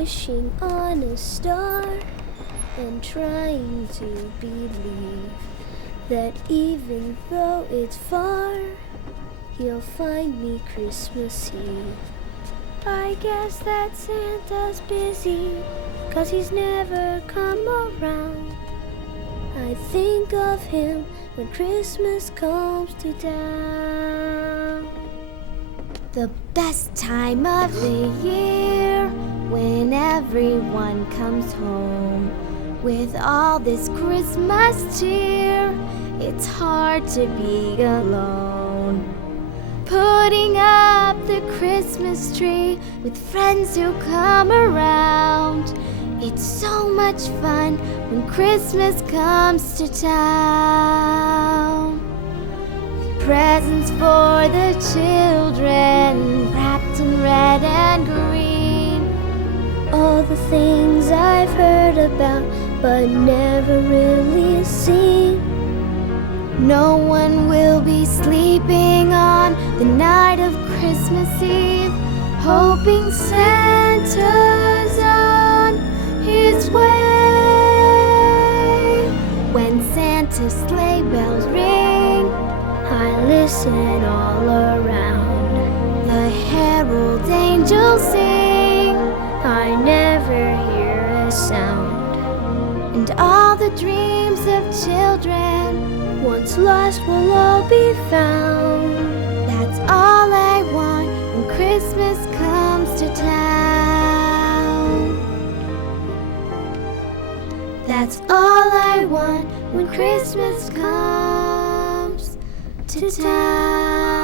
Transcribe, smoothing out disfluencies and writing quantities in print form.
wishing on a star and trying to believe that even though it's far, he'll find me Christmas Eve. I guess that Santa's busy, 'cause he's never come around. I think of him when Christmas comes to town. The best time of the year, when everyone comes home with all this Christmas cheer, it's hard to be alone. Putting up the Christmas tree with friends who come around. It's so much fun when Christmas comes to town. Presents for the children, wrapped in red and green. All the things I've heard about but never really seen. No one will be sleeping on the night of Christmas Eve, hoping Santa's on his way. When Santa's sleigh bells ring, I listen all around. The herald angels sing, I never hear a sound. And all the dreams of children once lost will all be found. That's all I want when Christmas comes to town. That's all I want when Christmas comes to town.